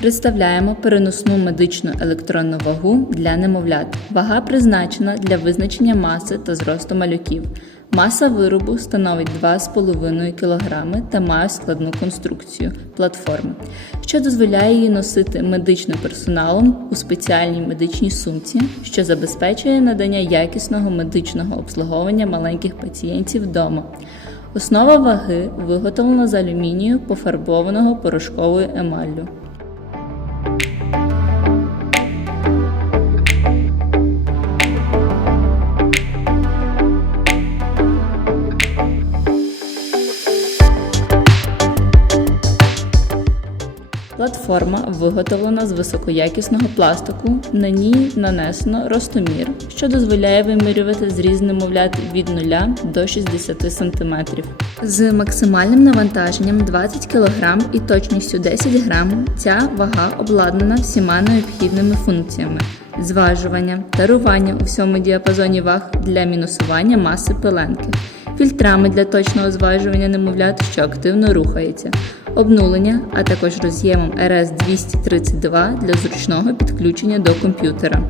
Представляємо переносну медичну електронну вагу для немовлят. Вага призначена для визначення маси та зросту малюків. Маса виробу становить 2,5 кг та має складну конструкцію платформи, що дозволяє її носити медичним персоналом у спеціальній медичній сумці, що забезпечує надання якісного медичного обслуговування маленьких пацієнтів вдома. Основа ваги виготовлена з алюмінію, пофарбованого порошковою емаллю. Платформа виготовлена з високоякісного пластику. На ній нанесено ростомір, що дозволяє вимірювати зріз немовлят від 0 до 60 см. З максимальним навантаженням 20 кг і точністю 10 г ця вага обладнана всіма необхідними функціями: зважування, тарування у всьому діапазоні ваг для мінусування маси пеленки фільтрами для точного зважування немовлят, що активно рухається, обнулення, а також роз'ємом RS-232 для зручного підключення до комп'ютера.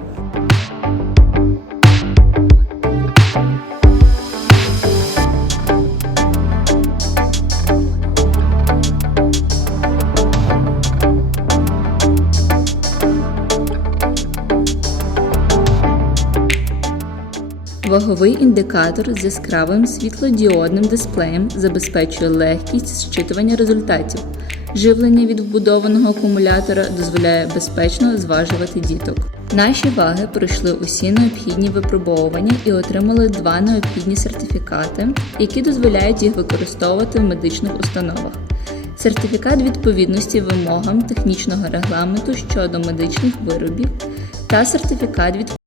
Ваговий індикатор з яскравим світлодіодним дисплеєм забезпечує легкість зчитування результатів. Живлення від вбудованого акумулятора дозволяє безпечно зважувати діток. Наші ваги пройшли усі необхідні випробовування і отримали два необхідні сертифікати, які дозволяють їх використовувати в медичних установах. Сертифікат відповідності вимогам технічного регламенту щодо медичних виробів та сертифікат від